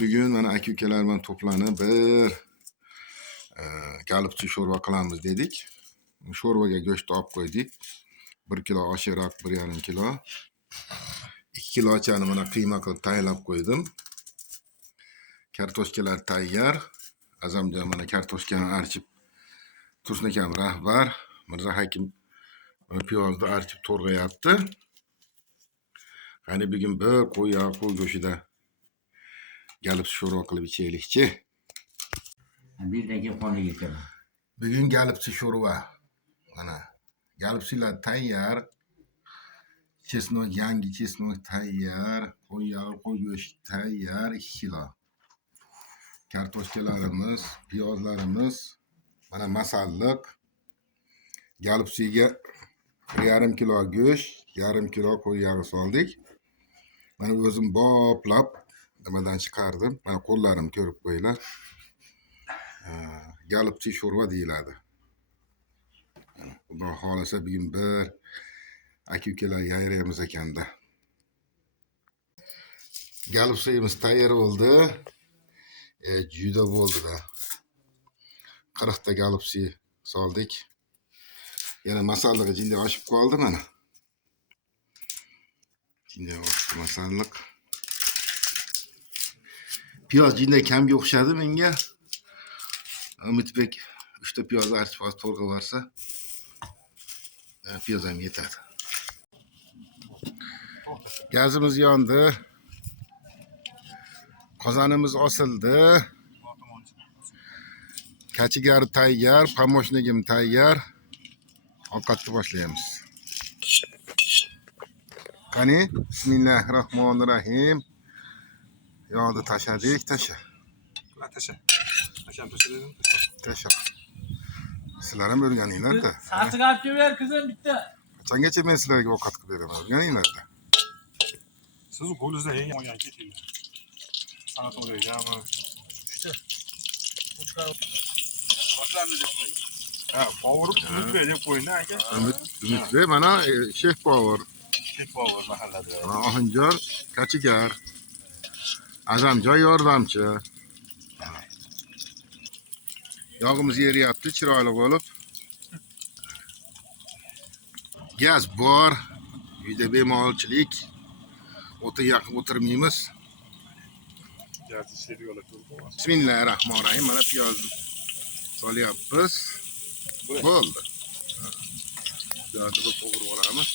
Bugun mana aka-ukalar bilan to'planib bir galibchi sho'rva qilamiz dedik. Sho'rvaga go'sht olib qo'ydik. 1 kilo oshiroq, 1,5 kilo. 2 kilochani mana qiyma qilib tayyorlab qo'ydim. Kartoshkalar tayyor. Azamjon mana kartoshkani archib, Tursun akam rahbar, Mirzo Hakim piyozni archib to'rg'ayapti. Qani bugun bir qo'y go'shtida galibchi sho'rva qilib ichaylikchi. Birdagi qonga yetadi. Bugun galibchi sho'rva. Mana galibchilar tayyor. Chesnok, yangi chesnok tayyor. Qo'y yog'i, qo'y go'shti tayyor 2 kilo. Kartoshkalarimiz, piyozlarimiz, mana masalliq. Galibchiga 1,5 kilo go'sht, 1,5 kilo qo'y yog'i soldik. Mana o'zim boplab nimadan chiqardim. Mana qo'llarim ko'rib qo'yinglar. Galibchi sho'rva deyiladi. Xudo xolasa bugun bir aka-ukalar yayraymiz ekanda. Galibchimiz tayyor bo'ldi. Juda bo'ldi-da. 40 ta galibchi soldik. Yana masalliq jinday oshib qoldi mana. Jinday oshdi masalliq. Piyoz jinday kamga o'xshadi menga. Umidbek 3 ta piyoz archib to'g'ri varsa, piyoz ham yetadi. Gazimiz yondi. Qozonimiz osildi. Kachigari tayyor, pomoshnigim tayyor. Ovqatni boshlaymiz. Qani, bismillahirrohmanirrohim. Yog'ni tashladik, tasha. Tasha. Sizlar ham o'rganinglar-da. Satsiq olib kelib kizim bitta. Qachongacha men sizlarga ovqat qilib beraman? O'rganinglar-da. Siz qo'lingizda eng olgan ketinglar. Sanatoriyagami? Ha, power Umidbek deb qo'ying aka. Umidbek mana Chef Power. Chef Power mahallada. Ohanjon Kachigar. Azamjon yordamchi. Yog'imiz eriyapti chiroyli bo'lib. Gaz bor. Uyda bemalolchilik. O'ta yaqin o'tirmaymiz. Gazni seriyalar turdi. Bismillahirrohmanirrohim. Mana piyozni solyapmiz. Bo'ldi. Piyozni bir qovurib olamiz.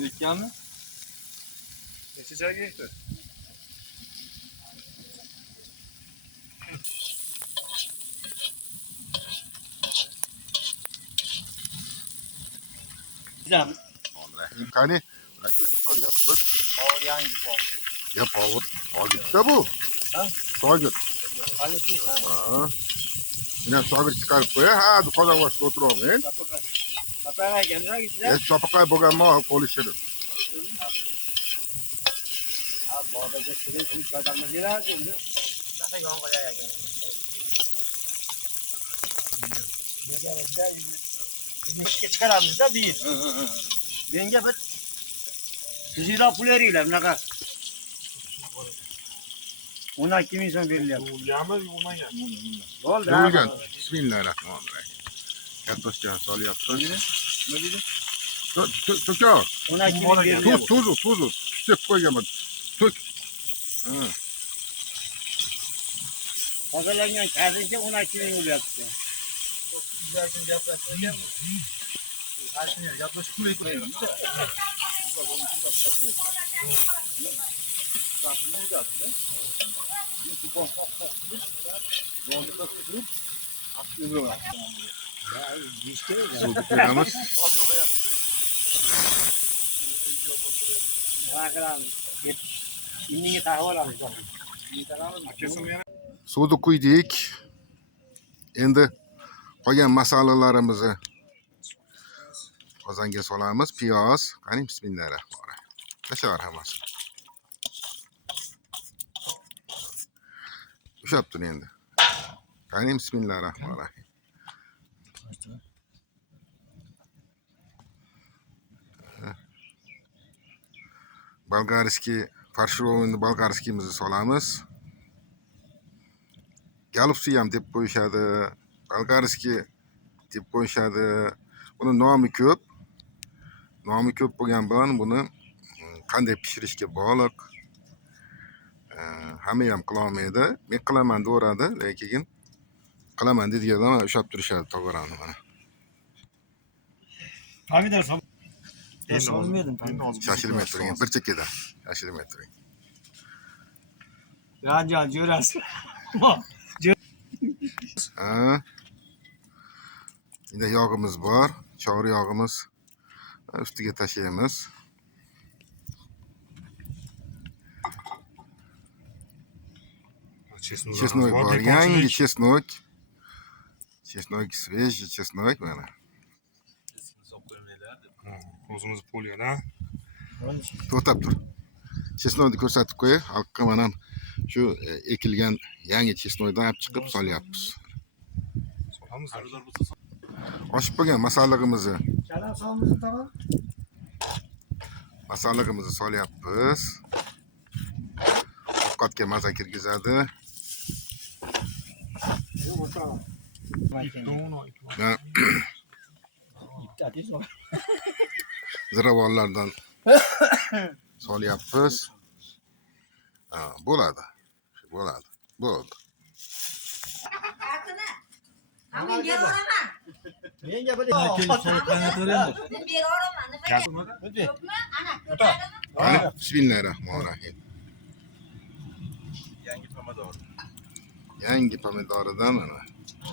Yetganmi? Necha joyga yetdi? Qani, mana go'sht solyapmiz. Power yangi power. Ya Power olibda bu. Ha? Shogird. Qalisi, ha. Mana shogird chiqarib qo'ya. Ha, qozon boshida o'tiraman. Qapaga ekanlar gitlar. Chopaqay bo'lganmi, qo'li shirin. Ha, bog'da shirin shuni chodamlar beradi endi. Qanaqa yomg'ir ekan. Negarada endi ishga chiqaramizda bir. Menga bir 100 lira pul beringlar bunaqa. 12 ming so'm berilyapti. Yami yuvmagan. Bo'ldi. Bo'lgan. Bismillahirrohmanirrohim. Kartoshkani solyapmiz. Nima dedi? To'ka. 12 ming berilyapti. Tuz. Tushib qo'yganman. To'k. Tozalangan kadrga 12 ming bo'lyapti. Suvni qo'yamiz. Suvni quydik. Endi qolgan masalalarimizni qozonga solamiz. Piyoz, qani bismillahirrohmanirrohim. Tashlayver hammasini. Ushab tur endi. Qani bismillahirrohmanirrohim. Bolgarskiy farshirovanni bolgarskiyimizni solamiz. Galupsi ham deb qo'yishadi. Bolgarskiy deb qo'yishadi. Buni nomi ko'p. Nomi ko'p bo'lgan bilan buni qanday pishirishga bog'liq. Hamma ham qila olmaydi. Men qilaman deyoradi, lekin qilaman dediganda ushab turishadi tovarani mana. Pomidor sol. Shoshilmay turing, bir chekkada. Shoshilmay turing. Jon jo'rasi. Ha. Endi yog'imiz bor, chori yog'imiz. Ustiga tashlaymiz. Chesnok bor, yangi chesnok. Chesnok, свежий chesnok mana. O'zimiz polyoda. To'xtab tur. Chesnokni ko'rsatib qo'y. Xalqqa mana shu ekilgan yangi chesnokdan olib chiqib solyapmiz. Solamiz. Oshib bo'lgan masallig'imizni, Kalam solamiz tog'a. masallig'imizni solyapmiz. Ovqatga maza kirgizadi. Va ziravorlardan solyapmiz. Bo'ladi. Bo'ladi. Bo'ldi. Men beraman. Menga bir Men beraman. Nima yo'qmi? Ana, ko'tardimi? Qani, bismillahirrohmanirrohim. Yangi pomidor. Yangi pomidoridan mana.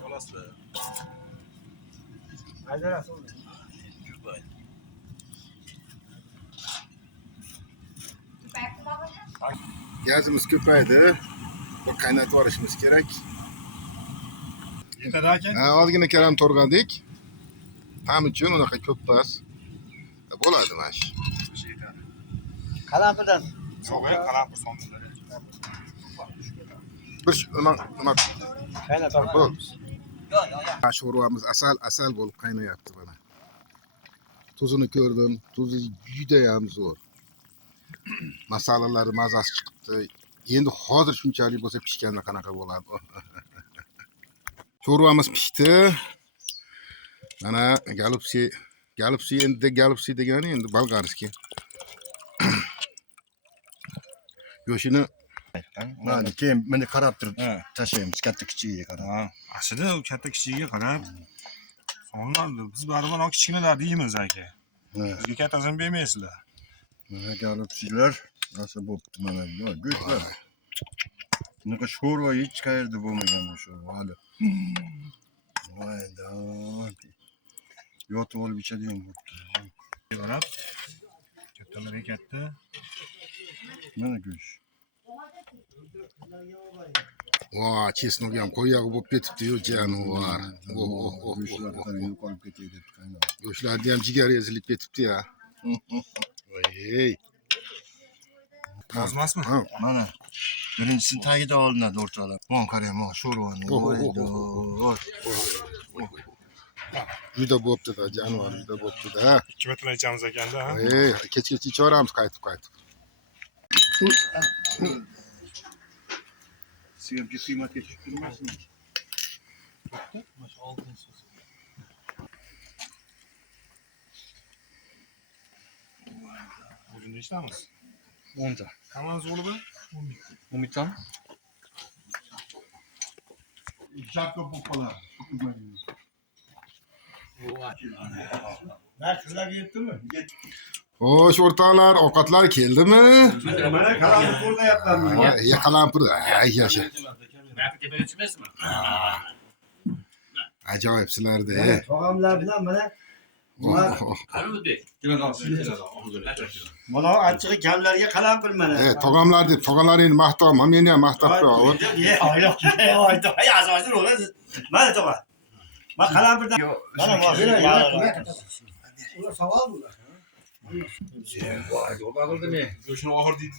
Solasizlar. Ajara sol. Gazimiz ko'paydi. Bu qaynatib olishimiz kerak. Yetadi ekan. Ozgina karam to'rg'adik. Tam uchun unaqa ko'p emas. Bo'ladi mana shu. Qalampirdan. So'g'ay qalampir sondilar. Bir nima Qaynatib bo'l. Sho'rvamiz asal bo'lib qaynayapti mana. Tuzini ko'rdim. Tuzi juda ham zo'r. Masalalari mazasi chiqibdi. Endi hozir shunchalik bo'lsa pishganda qanaqa bo'ladi? Sho'rvamiz pishdi. Mana galupsi degani endi bolgarskiy. Go'shini Mana keyin meni qarab turib tashlaymiz katta kichigiga qarab. Aslida u katta kichigiga qarab sonlardi. Biz baribir kichkinalarni yeymiz aka. Bizga kattasini bermaysizlar. Mana galupsilar rosa bo'pti mana bu go'shtlar. Bunaqa sho'rva hech qayerda bo'lmagan bu sho'rva hali. Voyda. Yotib olib ichadigan bo'pti. Qarab. Kattalarga katta. Mana go'sht. Voy, chesnok ham qo'yog'i bo'lib ketibdi-yu, jonivor. Go'shtlar qarang yo'qolib ketay deb qaynab. Go'shtlarni ham jigari ezilib ketibdi-ya. Voy. Tozmasmi? Mana birinchisini tagida olinadi o'rtalab. Mana qarang, mana sho'rvani. Voyda. Juda bo'pti-da, jonivor juda bo'pti-da. 2 metrdan ichamiz ekanda. Kechgacha ichaveramiz qaytib. Sigarga qiymatga tushib turmasin. Bugün nechtamiz? 10 ta. Hammamiz bo'lib? 10 ta. Shapka bo'pqalar. Narxlarga yetdimi? Xo'sh, o'rtoqlar, ovqatlar keldimi? Mana qalampir qo'rqayapman. Qalampir, yasha. Tepaga chiqmaysizmi? Ajoyibsizlarda. Tog'amlar bilan mana mana achchig'i kamlarga qalampir mana. Tog'amlar deb, tog'alaringni maqtayman, meni ham maqtab qo'yaver. Mana tog'a. Mana qalampirdan. Mana ular savol bular. Go'shni oxir deydi.